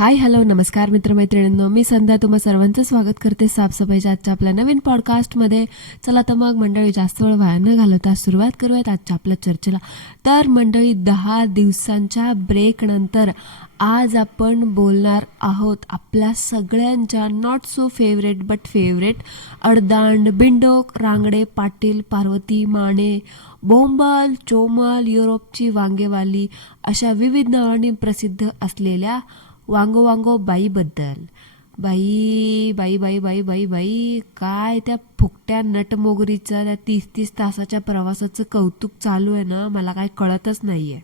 Hi hello नमस्कार मित्रमैत्रिणींनो, मी संध्या तुम्हा सर्वांचं स्वागत करते साफसफाईच्या आजच्या आपल्या नवीन पॉडकास्टमध्ये. चला तर मग मंडळी, जास्त वेळ वाया न घालवता सुरुवात करूयात आजच्या आपल्या चर्चेला. तर मंडळी, 10 दिवसांच्या ब्रेक नंतर आज आपण बोलणार आहोत आपल्या सगळ्यांच्या not so favourite but favourite अडदांड, बिंडोक, रांगडे, पाटील, पार्वती, माने, बोंबल, चोमल, युरोपची वांगेवाली अशा विविध नावांनी प्रसिद्ध असलेल्या वांगो वांगो बाईबद्दल. बाई बाई बाई बाई बाई बाई काय त्या फुकट्या नटमोगरीचं त्या 30-30 तासाच्या प्रवासाचं कौतुक चालू आहे ना, मला काय कळतच नाहीये.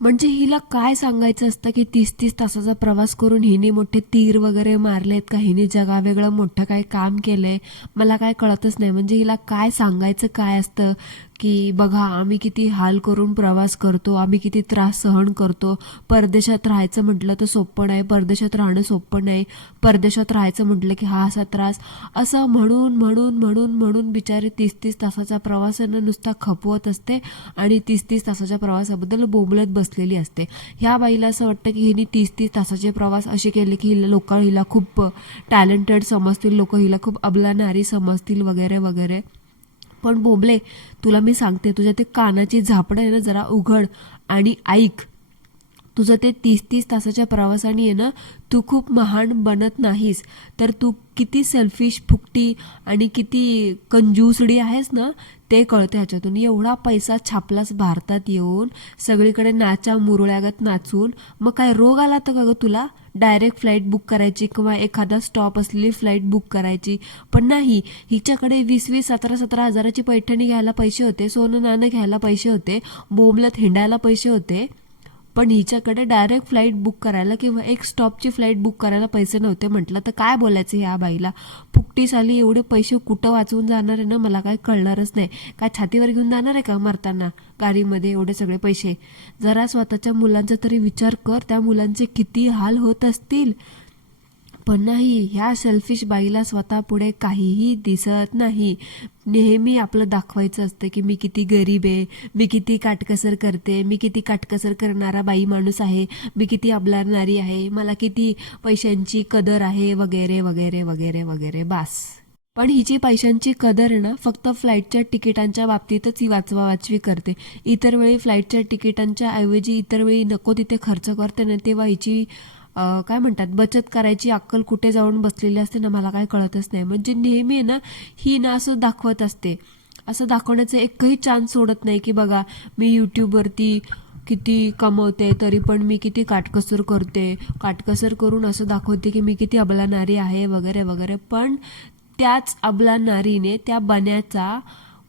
म्हणजे हिला काय सांगायचं असतं की 30-30 तासाचा प्रवास करून हिने मोठे तीर वगैरे मारलेत का, हिने जगावेगळं मोठं काय काम केलंय, मला काय कळतच नाही. म्हणजे हिला काय सांगायचं काय असतं की बघा आम्ही किती हाल करून प्रवास करतो, आम्ही किती त्रास सहन करतो. परदेशात राहायचं म्हटलं तर सोपं नाही, परदेशात राहणं सोपं नाही, परदेशात राहायचं म्हटलं की हा असा त्रास, असं म्हणून म्हणून म्हणून म्हणून बिचारी 30-30 तासाचा प्रवासानं नुसता खपवत असते आणि 30-30 तासाच्या प्रवासाबद्दल बोंबलत बसलेली असते. ह्या बाईला असं वाटतं की हिने 30-30 तासाचे प्रवास असे केले की लोक हिला खूप टॅलेंटेड समजतील, लोक हिला खूप अबला नारी समजतील वगैरे वगैरे. पण बोबले, तुला मी सांगते, तुझ्या ते कानाची झापडं आहे ना जरा उघड आणि ऐक. तुझं ते 30-30 तासाच्या प्रवासाने आहे ना, तू खूप महान बनत नाहीस, तर तू किती सेल्फिश, फुकटी आणि किती कंजूसडी आहेस ना ते कळतं ह्याच्यातून. एवढा पैसा छापलास भारतात येऊन, सगळीकडे नाचा मुरळ्यागत नाचून, मग काय रोग आला तर का ग तुला? डायरेक्ट फ्लाईट बुक करायची किंवा एखादा स्टॉप असलेली फ्लाईट बुक करायची. पण नाही, हिच्याकडे 20-20, 17-17 हजाराची पैठणी घ्यायला पैसे होते, सोनं नाणं घ्यायला पैसे होते, बोंबलत हिंडायला पैसे होते. पण हिच्याकडे डायरेक्ट फ्लाईट बुक करायला किंवा एक स्टॉपची फ्लाईट बुक करायला पैसे नव्हते. म्हटलं तर काय बोलायचं ह्या बाईला? फुकटी साली एवढे पैसे कुठं वाचवून जाणार आहे ना, मला काय कळणारच नाही. काय छातीवर घेऊन जाणार आहे का मरताना गाडीमध्ये एवढे सगळे पैसे? जरा स्वतःच्या मुलांचा तरी विचार कर, त्या मुलांचे किती हाल होत असतील. पण नाही, ह्या सेल्फिश बाईला स्वतः पुढे काहीही दिसत नाही. नेहमी आपलं दाखवायचं असतं की मी किती गरीब आहे, मी किती काटकसर करते, मी किती काटकसर करणारा बाई माणूस आहे, मी किती अबलारणारी आहे, मला किती पैशांची कदर आहे वगैरे वगैरे वगैरे वगैरे. बास. पण हिची पैशांची कदर आहे ना फक्त फ्लाईटच्या तिकिटांच्या बाबतीतच ही वाचवावाचवी करते. इतर वेळी फ्लाईटच्या तिकिटांच्या ऐवजी इतर वेळी नको तिथे खर्च करते ना, तेव्हा हिची काय म्हणतात बचत करायची अक्कल कुठे जाऊन बसलेली असते ना, मला काय कळतच नाही. म्हणजे नेहमी आहे ना ही ना असं दाखवत असते, असं दाखवण्याचं एकही चान्स सोडत नाही की बघा मी यूट्यूबवरती किती कमवते तरी पण मी किती काटकसर करते, काटकसर करून असं दाखवते की मी किती अबला नारी आहे वगैरे वगैरे. पण त्याच अबला नारीने त्या बन्याचा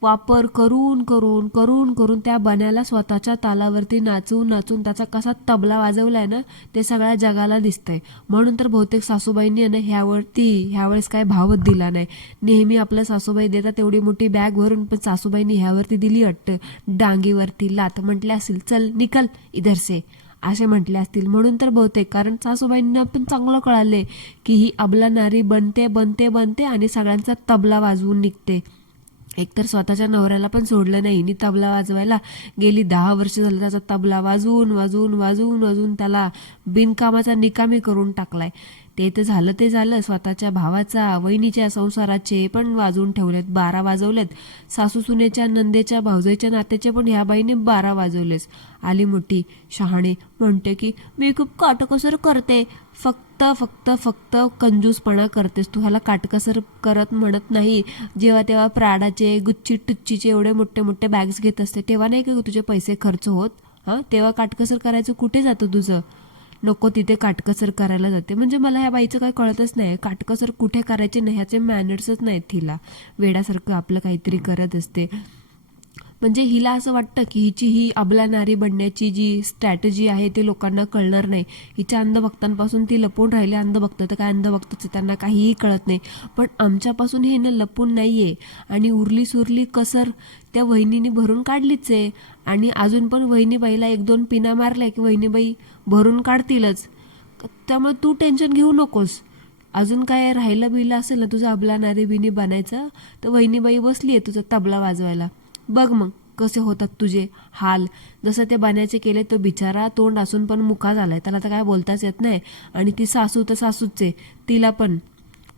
वापर करून करून करून करून त्या बन्याला स्वतःच्या तालावरती नाचून नाचून त्याचा कसा तबला वाजवलाय ना ते सगळ्या जगाला दिसतंय. म्हणून तर बहुतेक सासूबाईंनी ना ह्यावेळेस काय भावच दिला नाही. नेहमी आपलं सासूबाई देतात एवढी मोठी बॅग भरून, पण सासूबाईंनी ह्यावरती दिली वाटतं डांगीवरती लात. म्हटले असतील चल निकल इधर से, असे म्हटले असतील. म्हणून तर बहुतेक, कारण सासूबाईंना पण चांगलं कळाले की ही अबला नारी बनते बनते बनते आणि सगळ्यांचा तबला वाजवून निघते. एकतर स्वतःच्या नवऱ्याला पण सोडलं नाही नि तबला वाजवायला. गेली 10 वर्ष झालं त्याचा तबला वाजवून वाजवून वाजवून वाजवून त्याला बिनकामाचा निकामी करून टाकलाय. ते झालं स्वतःच्या भावाचा, वहिनीच्या संसाराचे पण वाजवून ठेवलेत, 12 वाजवलेत. सासू सुनेच्या, नंदेच्या, भाऊजाईच्या नात्याचे पण ह्या बाईने 12 वाजवलेच. आली मोठी शहाणी, म्हणते की मी खूप काटकसर करते. फक्त फक्त फक्त कंजूसपणा करतेस तू. ह्याला काटकसर करत म्हणत नाही. जेव्हा तेव्हा प्राडाचे, गुच्ची टुच्चीचे एवढे मोठे मोठे बॅग्स घेत असते तेव्हा नाही का तुझे पैसे खर्च होत? हां, तेव्हा काटकसर करायचं कुठे जातं तुझं? नको तिथे काटकसर करायला जाते. म्हणजे मला ह्या बाईचं काय कळतच नाही, काटकसर कुठे करायचे नाही ह्याचे मॅनर्सच नाहीत तिला. वेड्यासारखं आपलं काहीतरी करत असते. म्हणजे हिला असं वाटतं की हिची ही अबला नारी बनण्याची जी स्ट्रॅटेजी आहे ते लोकांना कळणार नाही. हिच्या अंधभक्तांपासून ती लपून राहिली. अंधभक्त तर काय अंधभक्तच, त्यांना काहीही कळत नाही. पण आमच्यापासून हे न लपून नाही आहे. आणि उरली सुरली कसर त्या वहिनीने भरून काढलीच आहे. आणि अजून पण वहिनीबाईला 1-2 पिना मारल्या की वहिनीबाई भरून काढतीलच. त्यामुळे तू टेन्शन घेऊ नकोस. अजून काय राहिलं बिलं असेल ना तुझं अबला नारी बिनी बनायचं, तर वहिनीबाई बसली आहे तुझा तबला वाजवायला. बघ मग कसे होतात तुझे हाल. जसं ते बनायचे केले, तो बिचारा तोंड असून पण मुका झालाय, त्याला तर काय बोलताच येत नाही. आणि ती सासू तर सासूच आहे, तिला पण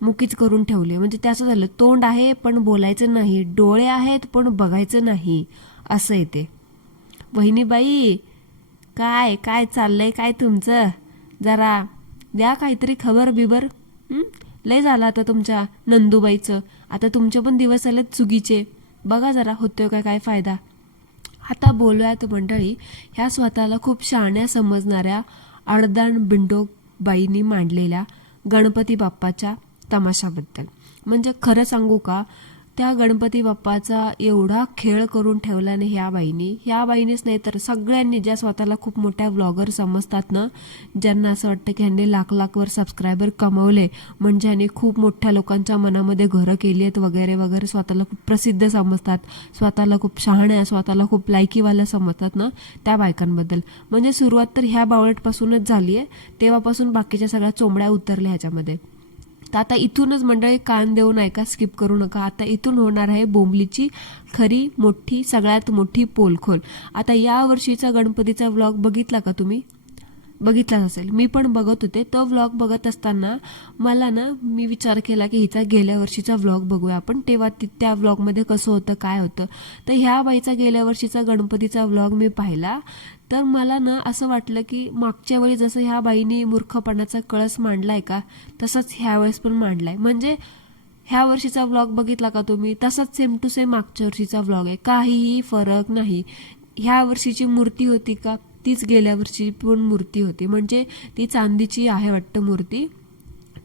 मुकीच करून ठेवले. म्हणजे त्याचं झालं, तोंड आहे पण बोलायचं नाही, डोळे आहेत पण बघायचं नाही, असं येते. वहिनीबाई, काय काय चाललंय काय तुमचं? जरा द्या काहीतरी खबर बिबर. लय झालं आता तुमच्या नंदूबाईचं. आता तुमचे पण दिवस आलेत चुकीचे. बघा जरा होतोय का काय फायदा. आता बोलूयात मंडळी ह्या स्वतःला खूप शहाण्या समजणाऱ्या अडदाण बिंडोक बाईंनी मांडलेल्या गणपती बाप्पाच्या तमाशाबद्दल. म्हणजे खरं सांगू का, त्या गणपती बाप्पाचा एवढा खेळ करून ठेवला नाही ह्या बाईनीच नाही तर सगळ्यांनी, ज्या स्वतःला खूप मोठ्या व्लॉगर समजतात ना, ज्यांना असं वाटतं की ह्यांनी लाख सबस्क्रायबर कमवले, म्हणजे ह्यांनी खूप मोठ्या लोकांच्या मनामध्ये घरं केली आहेत वगैरे वगैरे, स्वतःला खूप प्रसिद्ध समजतात, स्वतःला खूप शहाण्या, स्वतःला खूप लायकीवाल्या समजतात ना, त्या बायकांबद्दल. म्हणजे सुरुवात तर ह्या बावळटपासूनच झाली आहे, तेव्हापासून बाकीच्या सगळ्या चोंबड्या उतरल्या ह्याच्यामध्ये. तर आता इथूनच मंडळी कान देऊन ऐका, स्किप करू नका. आता इथून होणार आहे बोंबलीची खरी मोठी, सगळ्यात मोठी पोलखोल. आता या वर्षीचा गणपतीचा व्लॉग बघितला का तुम्ही? बघितलाच असेल, मी पण बघत होते. तो व्लॉग बघत असताना मला ना, मी विचार केला की हिचा गेल्या वर्षीचा व्लॉग बघूया आपण, तेव्हा त्या व्लॉगमध्ये कसं होतं काय होतं. तर ह्या बाईचा गेल्या वर्षीचा गणपतीचा व्लॉग मी पाहिला, तर मला ना असं वाटलं की मागच्या वेळी जसं ह्या बाईनी मूर्खपणाचा कळस मांडलाय का, तसंच ह्या वेळेस पण मांडलाय. म्हणजे ह्या वर्षीचा व्लॉग बघितला का तुम्ही, तसाच सेम टू सेम मागच्या वर्षीचा व्लॉग आहे, काहीही फरक नाही. ह्या वर्षीची मूर्ती होती का, तीच गेल्या वर्षी पण मूर्ती होती. म्हणजे ती चांदीची आहे वाटतं मूर्ती.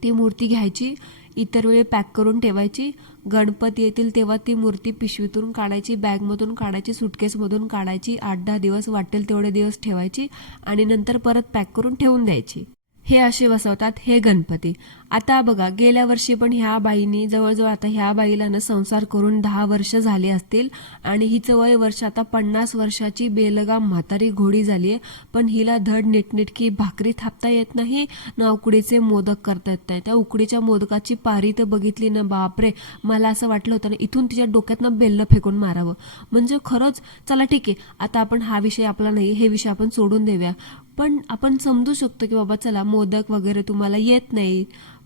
ती मूर्ती घ्यायची, इतर वेळी पॅक करून ठेवायची, गणपती येतील तेव्हा ती मूर्ती पिशवीतून काढायची, बॅगमधून काढायची, सुटकेसमधून काढायची, 8-10 दिवस वाटेल तेवढे दिवस ठेवायची आणि नंतर परत पॅक करून ठेवून द्यायची. हे असे बसवतात हे गणपती. आता बघा, गेल्या वर्षी पण ह्या बाईनी जवळजवळ, आता ह्या बाईला ना संसार करून 10 वर्ष झाली असतील आणि हिचं वय वर्ष आता 50 वर्षाची बेलगाम म्हातारी घोडी झाली आहे, पण हिला धड नीटनेटकी भाकरी थापता येत नाही ना उकडीचे मोदक करता येत नाही. त्या उकडीच्या मोदकाची पारी तर बघितली ना, बापरे, मला असं वाटलं होतं ना इथून तिच्या डोक्यातनं बेल्लं फेकून मारावं. म्हणजे खरंच. चला ठीक आहे, आता आपण हा विषय आपला नाही, हे विषय आपण सोडून देऊया. पण आपण समजू शकतो की बाबा चला, मोदक वगैरे तुम्हाला येत नाही,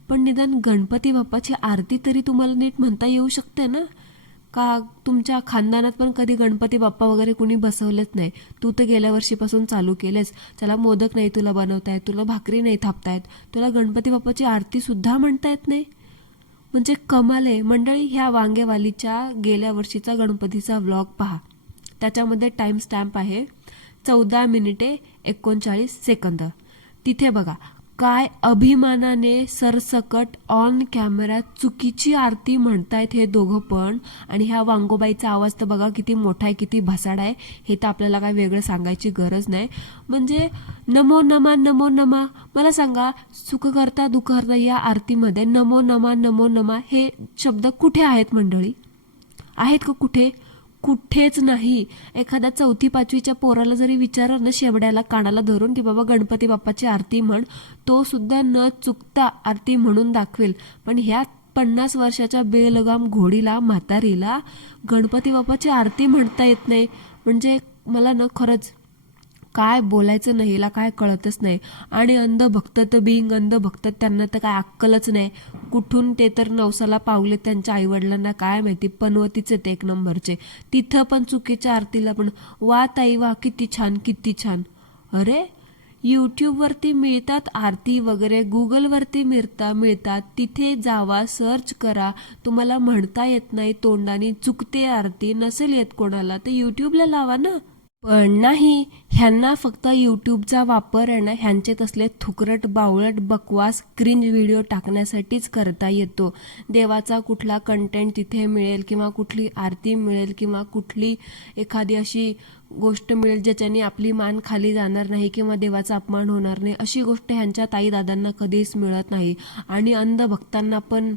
पण निदान गणपती बाप्पाची आरती तरी तुम्हाला नीट म्हणता येऊ शकते ना. का तुमच्या खानदानात पण कधी गणपती बाप्पा वगैरे कुणी बसवलेच नाही? तू तर गेल्या वर्षीपासून चालू केलेस. चला, मोदक नाही तुला बनवता येत, तुला भाकरी नाही थापता येत, तुला गणपती बाप्पाची आरती सुद्धा म्हणता येत नाही. म्हणजे कमाल आहे मंडळी. ह्या वांगेवालीच्या गेल्या वर्षीचा गणपतीचा व्लॉग पहा, त्याच्यामध्ये टाइम स्टॅम्प आहे 14 मिनिटे 39 सेकंद. तिथे बघा, काय अभिमानाने सरसकट ऑन कॅमेरा चुकीची आरती म्हणतायत हे दोघं पण. आणि ह्या वांगोबाईचा आवाज तर बघा किती मोठा आहे, किती भसाड आहे, हे तर आपल्याला काय वेगळं सांगायची गरज नाही. म्हणजे नमो नमा नमो नमा, मला सांगा, सुख करता दुःख करता या आरतीमध्ये नमो नमा हे शब्द कुठे आहेत मंडळी? आहेत का कुठे? कुठेच नाही. एखाद्या 4-5वीच्या पोराला जरी विचारलं ना, शेवड्याला कानाला धरून की बाबा गणपती बाप्पाची आरती म्हण, तो सुद्धा न चुकता आरती म्हणून दाखवेल. पण ह्या 50 वर्षाच्या बेलगाम घोडीला, म्हातारीला गणपती बाप्पाची आरती म्हणता येत नाही. म्हणजे मला ना खरंच काय बोलायचं नाही, हिला काय कळतच नाही. आणि अंधभक्त तर बिंग अंधभक्त, त्यांना तर काय अक्कलच नाही. कुठून ते तर नवसाला पावले त्यांच्या आईवडिलांना काय माहिती, पनवतीचे ते 1 नंबरचे. तिथं पण चुकीच्या आरतीला पण वा ताई वा, किती छान किती छान. अरे, यूट्यूबवरती मिळतात आरती वगैरे, गुगलवरती मिळतात, तिथे जावा, सर्च करा. तुम्हाला म्हणता येत नाही तोंडाने, चुकते आरती, नसेल येत कोणाला तर यूट्यूबला लावा ना. पण नाही, ह्यांना फक्त यूट्यूबचा वापर आहे ना, ह्यांचे तसले थुकरट बावळट बकवास क्रिंज व्हिडिओ टाकण्यासाठीच करता येतो. देवाचा कुठला कंटेंट तिथे मिळेल, किंवा कुठली आरती मिळेल, किंवा कुठली एखादी अशी गोष्ट मिळेल ज्याच्याने आपली मान खाली जाणार नाही किंवा देवाचा अपमान होणार नाही, अशी गोष्ट ह्यांच्या ताई दादांना कधीच मिळत नाही. आणि अंधभक्तांना पण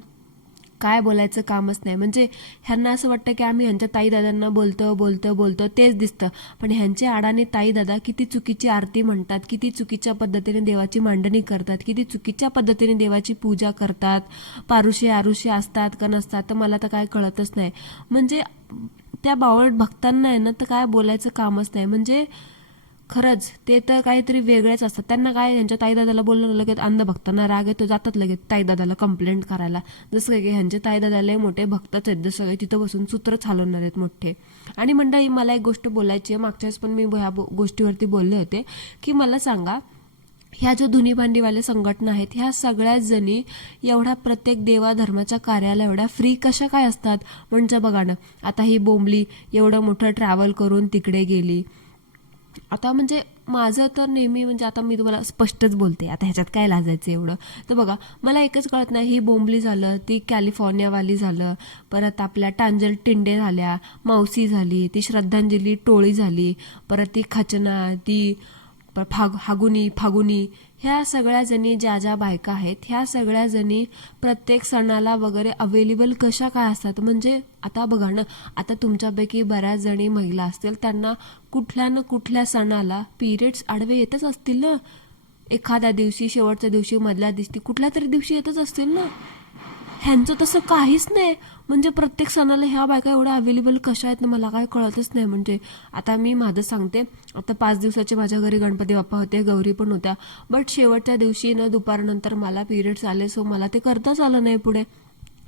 काय बोलायचं कामच नाही. म्हणजे ह्यांना असं वाटतं की आम्ही ह्यांच्या ताई दादांना बोलतो तेच दिसतं. पण ह्यांच्या आडाने ताई दादा किती चुकीची आरती म्हणतात, किती चुकीच्या पद्धतीने देवाची मांडणी करतात, किती चुकीच्या पद्धतीने देवाची पूजा करतात, पारुशे आरुषे असतात का नसतात तर मला तर काय कळतच नाही. म्हणजे त्या बावळट भक्तांना आहे ना तर काय बोलायचं कामच नाही. म्हणजे खरंच ते तर काहीतरी वेगळेच असतात. त्यांना काय ह्यांच्या ताईदादाला बोललं लगेच अंधभक्तांना राग येतो, जातात लगेच ताईदादाला कंप्लेंट करायला. जसं काही ह्यांचे ताईदादाला मोठे भक्तच आहेत, जसं काही तिथं बसून सूत्र चालवणार आहेत मोठे. आणि मंडळी मला एक गोष्ट बोलायची आहे, मागच्या वेळेस पण मी ह्या गोष्टीवरती बोलले होते की मला सांगा ह्या ज्या धुनी भांडीवाले संघटना आहेत ह्या सगळ्याच जणी एवढ्या प्रत्येक देवा धर्माच्या कार्याला एवढ्या फ्री कशा काय असतात. म्हणजे बघा ना, आता ही बोंबली एवढं मोठं ट्रॅव्हल करून तिकडे गेली. आता म्हणजे माझं तर नेहमी म्हणजे आता मी तुम्हाला स्पष्टच बोलते, आता ह्याच्यात काय लाजायचं एवढं. तर बघा मला एकच कळत नाही, ही बोंबली झालं, ती कॅलिफोर्नियावाली झालं, परत आपल्या टांजल टिंडे झाल्या, मावशी झाली, ती श्रद्धांजली टोळी झाली, परत ती खचना, ती फागुनी, ह्या सगळ्या जणी ज्या ज्या बायका आहेत ह्या सगळ्या जणी प्रत्येक सणाला वगैरे अवेलेबल कशा काय असतात. म्हणजे आता बघा ना, आता तुमच्यापैकी बऱ्याच जणी महिला असतील, त्यांना कुठल्या ना कुठल्या सणाला पिरियड्स आडवे येतच असतील ना. एखाद्या दिवशी, शेवटच्या दिवशी, मधल्या दिवशी, कुठल्या तरी दिवशी येतच असतील ना. ह्यांचं तसं काहीच नाही. म्हणजे प्रत्येक सणाला ह्या बायका एवढ्या अवेलेबल कशा आहेत ना मला काय कळतच नाही. म्हणजे आता मी माझं सांगते, आता 5 दिवसाचे माझ्या घरी गणपती बाप्पा होते, गौरी पण होत्या, बट शेवटच्या दिवशी ना दुपारनंतर मला पिरियड्स आले, सो मला ते करताच आलं नाही पुढे.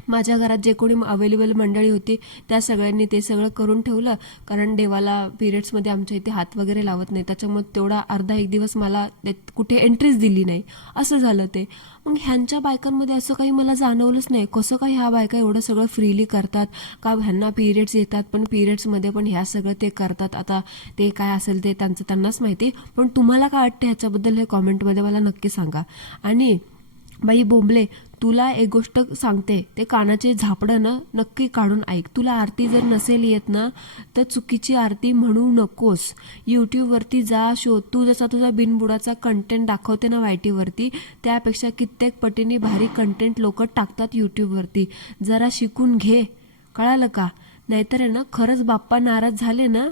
माझ्या घरात जे कोणी अवेलेबल मंडळी होती त्या सगळ्यांनी ते सगळं करून ठेवलं, कारण देवाला पिरियड्समध्ये आमच्या इथे हात वगैरे लावत नाही, त्याच्यामुळे तेवढा अर्धा एक दिवस मला कुठे एंट्रीच दिली नाही, असं झालं ते. मग ह्यांच्या बायकांमध्ये असं काही मला जाणवलंच नाही, कसं काय ह्या बायका एवढं सगळं फ्रीली करतात का. ह्यांना पिरियड्स येतात पण पिरियड्समध्ये पण ह्या सगळं ते करतात. आता ते काय असेल ते त्यांचं त्यांनाच माहिती, पण तुम्हाला काय वाटतं ह्याच्याबद्दल हे कॉमेंटमध्ये मला नक्की सांगा. आणि बाई बोंबले, तुला एक गोष्ट सांगते, ते कानाचे झापडं ना नक्की काढून ऐक. तुला आरती जर नसेल येत ना तर चुकीची आरती म्हणू नकोस. यूट्यूबवरती जा, शोध. तू जसा तुझा बिनबुडाचा कंटेंट दाखवते ना वायटीवरती, त्यापेक्षा कित्येक पटीने भारी कंटेंट लोक टाकतात यूट्यूबवरती. जरा शिकून घे, कळालं का. नाहीतर आहे ना खरंच बाप्पा नाराज झाले ना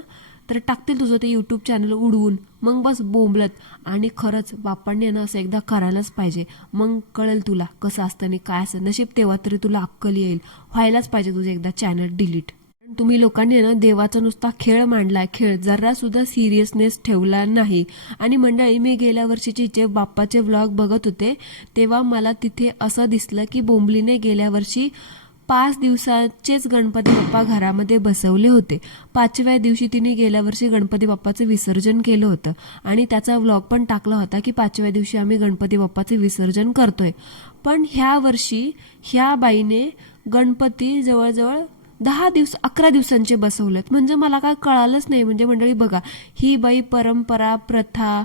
तर टाकतील तुझं ते यूट्यूब चॅनल उडवून, मग बस बोंबलत. आणि खरंच बाप्पांनी ना असं एकदा करायलाच पाहिजे, मग कळेल तुला कसं असतं आणि काय असतं. नशीब तेव्हा तरी तुला अक्कल येईल. व्हायलाच पाहिजे तुझं एकदा चॅनल डिलीट. तुम्ही लोकांनी ना देवाचा नुसता खेळ मांडलाय, खेळ, जरा सुद्धा सिरियसनेस ठेवला नाही. आणि मंडळी, मी गेल्या वर्षीचे जे बाप्पाचे व्लॉग बघत होते तेव्हा मला तिथे असं दिसलं की बोंबलीने गेल्या वर्षी 5 दिवसाचेच गणपती बाप्पा घरामध्ये बसवले होते. 5व्या दिवशी तिने गेल्या वर्षी गणपती बाप्पाचं विसर्जन केलं होतं आणि त्याचा व्लॉग पण टाकला होता की 5व्या दिवशी आम्ही गणपती बाप्पाचे विसर्जन करतोय. पण ह्या वर्षी ह्या बाईने गणपती जवळजवळ 11 दिवसांचे बसवलेत. म्हणजे मला काय कळालंच नाही. म्हणजे मंडळी बघा, ही बाई परंपरा, प्रथा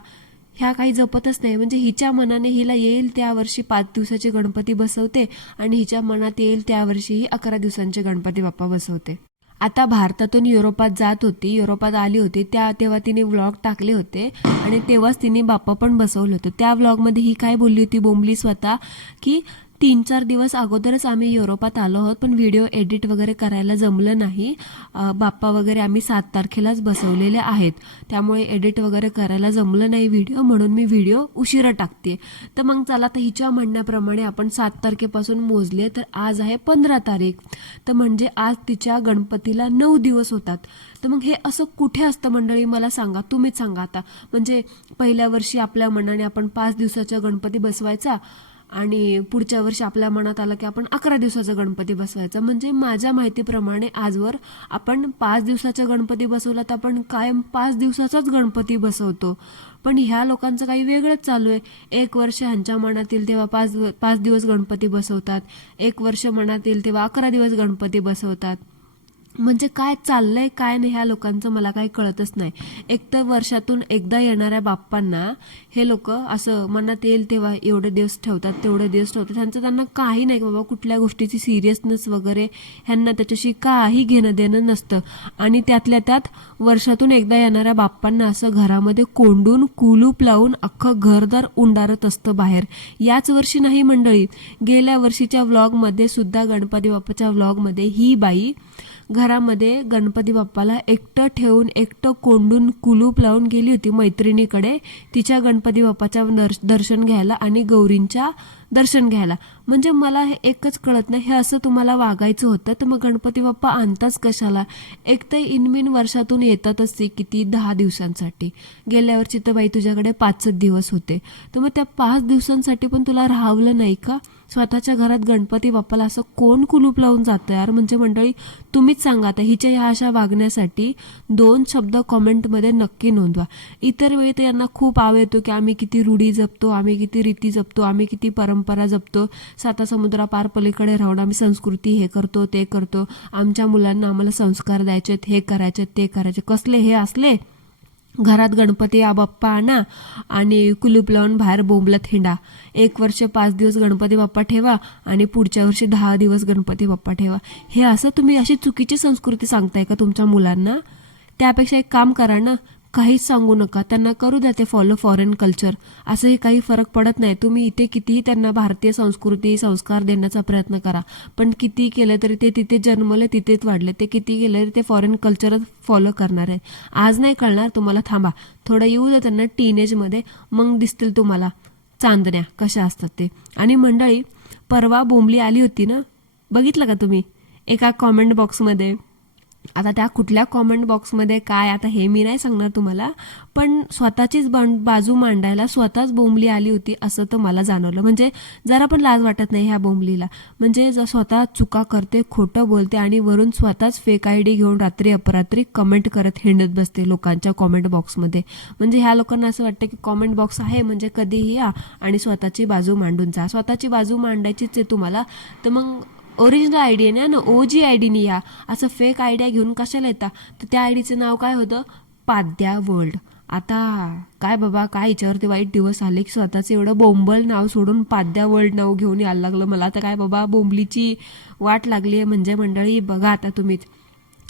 ह्या काही जपतच नाही. म्हणजे हिच्या मनाने हिला येईल त्या वर्षी 5 दिवसाचे गणपती बसवते आणि हिच्या मनात येईल त्या वर्षी ही 11 दिवसांचे गणपती बाप्पा बसवते. आता भारतातून युरोपात जात होती, युरोपात आली होती तेव्हा तिने व्लॉग टाकले होते आणि तेव्हाच तिने बाप्पा पण बसवलं होतं. त्या व्लॉगमध्ये ही काय बोलली होती बोंबली स्वतः, की 3-4 दिवस अगोदरच आम्ही युरोपात आलो आहोत, पण व्हिडिओ एडिट वगैरे करायला जमलं नाही. बाप्पा वगैरे आम्ही 7 तारखेलाच बसवलेले आहेत, त्यामुळे एडिट वगैरे करायला जमलं नाही व्हिडिओ, म्हणून मी व्हिडिओ उशिरा टाकते. तर मग चला, तर हिच्या म्हणण्याप्रमाणे आपण 7 तारखेपासून मोजले तर आज आहे 15 तारीख. तर म्हणजे आज तिच्या गणपतीला 9 दिवस होतात. तर मग हे असं कुठे असतं मंडळी, मला सांगा, तुम्हीच सांगा आता. म्हणजे पहिल्या वर्षी आपल्या मनाने आपण 5 दिवसाचा गणपती बसवायचा आणि पुढच्या वर्षी आपल्या मनात आलं की आपण 11 दिवसाचा गणपती बसवायचा. म्हणजे माझ्या माहितीप्रमाणे आजवर आपण 5 दिवसाचा गणपती बसवला तर आपण कायम 5 दिवसाचाच गणपती बसवतो. पण ह्या लोकांचं काही वेगळंच चालू आहे. 1 वर्ष ह्यांच्या मनात येईल तेव्हा 5 दिवस गणपती बसवतात, 1 वर्ष मनात येईल तेव्हा 11 दिवस गणपती बसवतात. म्हणजे काय चाललंय काय नाही ह्या लोकांचं मला काही कळतच नाही. एक तर वर्षातून एकदा येणाऱ्या बाप्पांना हे लोक असं मनात येईल तेव्हा एवढे दिवस ठेवतात, तेवढे दिवस ठेवतात. त्यांना काही नाही बाबा, कुठल्या गोष्टीची सिरियसनेस वगैरे ह्यांना त्याच्याशी काही घेणं देणं नसतं. आणि त्यातल्या त्यात वर्षातून एकदा येणाऱ्या बाप्पांना असं घरामध्ये कोंडून कुलूप लावून अख्खं घरदार उंडारत असतं बाहेर. याच वर्षी नाही मंडळी, गेल्या वर्षीच्या व्लॉगमध्ये सुद्धा, गणपती बाप्पाच्या व्लॉगमध्ये ही बाई घरामध्ये गणपती बाप्पाला एकटं ठेवून, एकटं कोंडून, कुलूप लावून गेली होती मैत्रिणीकडे तिच्या गणपती बाप्पाच्या दर्शन घ्यायला आणि गौरींच्या दर्शन घ्यायला. म्हणजे मला हे एकच कळत नाही, हे असं तुम्हाला वागायचं होतं तर मग गणपती बाप्पा आणताच कशाला? एक तर इनमिन वर्षातून येतातच ते किती 10 दिवसांसाठी. गेल्या वर्षी तर बाई तुझ्याकडे 5च दिवस होते, तर मग त्या 5 दिवसांसाठी पण तुला राहावलं नाही का? स्वतःच्या घरात गणपती बाप्पाला असं कोण कुलूप लावून जातं यार? म्हणजे मंडळी तुम्हीच सांगा आता, हिच्या ह्या अशा वागण्यासाठी 2 शब्द कॉमेंटमध्ये नक्की नोंदवा. इतर वेळी तर यांना खूप आव येतो की आम्ही किती रूढी जपतो, आम्ही किती रीती जपतो, आम्ही किती परंपरा जपतो, समुद्रापार पलीकडे राहून आम्ही संस्कृती हे करतो ते करतो, आमच्या मुलांना आम्हाला संस्कार द्यायचे, हे करायचे ते करायचे. कसले हे असले? घरात गणपती बाप्पा आणा आणि कुलूप लावून बाहेर बोंबलत हिंडा. 1 वर्ष 5 दिवस गणपती बाप्पा ठेवा आणि पुढच्या वर्षी 10 दिवस गणपती बाप्पा ठेवा. हे असं तुम्ही अशी चुकीची संस्कृती सांगताय का तुमच्या मुलांना? त्यापेक्षा एक काम करा ना, काहीच सांगू नका, त्यांना करू द्या ते फॉलो फॉरेन कल्चर. असंही काही फरक पडत नाही. तुम्ही इथे कितीही त्यांना भारतीय संस्कृती संस्कार देण्याचा प्रयत्न करा, पण किती केलं तरी ते तिथे जन्मले, तिथेच वाढले, ते किती केलं तरी ते फॉरेन कल्चरच फॉलो करणार आहे. आज नाही कळणार तुम्हाला, थांबा थोडं येऊ द्या त्यांना टीनेजमध्ये, मग दिसतील तुम्हाला चांदण्या कशा असतात ते. आणि मंडळी, परवा बोंबली आली होती ना, बघितलं का तुम्ही एका कॉमेंट बॉक्समध्ये? आता त्या कुठल्या कॉमेंट बॉक्समध्ये काय, आता हे मी नाही सांगणार तुम्हाला, पण स्वतःचीच बाजू मांडायला स्वतःच बोंबली आली होती असं तर मला जाणवलं. म्हणजे जरा पण लाज वाटत नाही ह्या बोंबलीला. म्हणजे स्वतः चुका करते, खोटं बोलते आणि वरून स्वतःच फेक आयडी घेऊन रात्री अपरात्री कमेंट करत हिंडत बसते लोकांच्या कॉमेंट बॉक्समध्ये. म्हणजे ह्या लोकांना असं वाटतं की कॉमेंट बॉक्स आहे म्हणजे कधीही या आणि स्वतःची बाजू मांडून जा. स्वतःची बाजू मांडायचीच आहे तुम्हाला तर मग ओरिजिनल आयडी आहे ना, OG आयडीने या. असं फेक आयडिया घेऊन कशाला येता? तर त्या आयडीचं नाव काय होतं? पाद्या वर्ल्ड. आता काय बाबा, काय हिच्यावरती वाईट दिवस आले की स्वतःचं एवढं बोंबल नाव सोडून पाद्या वर्ल्ड नाव घेऊन यायला लागलं. मला तर काय बाबा बोंबलीची वाट लागली आहे. म्हणजे मंडळी बघा आता तुम्हीच.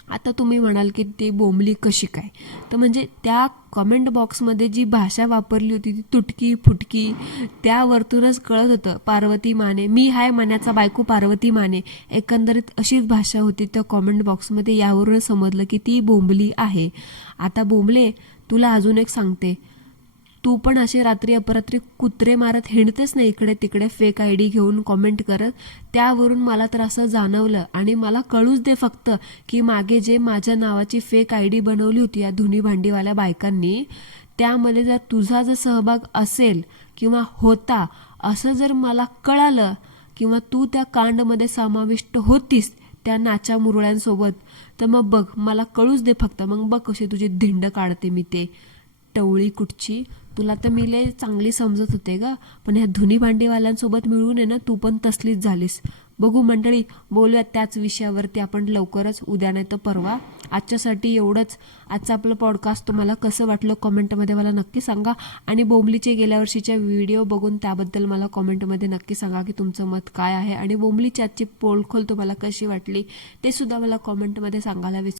आता तुम्ही म्हणाल की ती बोंबली कशी काय? तर म्हणजे त्या कमेंट बॉक्समध्ये जी भाषा वापरली होती ती तुटकी फुटकी, त्यावरतूनच कळत होतं पार्वती माने, मी हाय मनाचा बायको पार्वती माने. एकंदरीत अशीच भाषा होती त्या कॉमेंट बॉक्समध्ये. यावरूनच समजलं की ती बोंबली आहे. आता बोंबले, तुला अजून एक सांगते, तू पण अशी रात्री अपरात्री कुत्रे मारत हिंडतेस ना इकडे तिकडे फेक आयडी घेऊन कॉमेंट करत. त्यावरून मला तर असं जाणवलं आणि मला कळूच दे फक्त की मागे जे माझ्या नावाची फेक आयडी बनवली होती या धुनी भांडीवाल्या बायकांनी, त्यामध्ये जर तुझा जर सहभाग असेल किंवा होता असं जर मला कळालं किंवा तू त्या कांडमध्ये समाविष्ट होतीस त्या नाच्या मुरळ्यांसोबत, तर मग बघ मला कळूच दे फक्त. मग बघ कशी तुझी धिंड काढते मी ते. टवळी कुठची, तुला तर मी लय चांगली समजत होते ग, पण ह्या धुनी भांडीवाल्यांसोबत मिळून आहे ना तू पण तसलीच झालीस. बघू मंडळी, बोलूयात त्याच विषयावरती आपण लवकरच, उद्या नाही तर परवा. आजच्यासाठी एवढंच. आजचं आपलं पॉडकास्ट तुम्हाला कसं वाटलं कॉमेंटमध्ये मला नक्की सांगा. आणि बोंबलीचे गेल्या वर्षीच्या व्हिडिओ बघून त्याबद्दल मला कॉमेंटमध्ये नक्की सांगा की तुमचं मत काय आहे. आणि बोंबलीची आजची पोलखोल तुम्हाला कशी वाटली ते सुद्धा मला कॉमेंटमध्ये सांगायला विसरू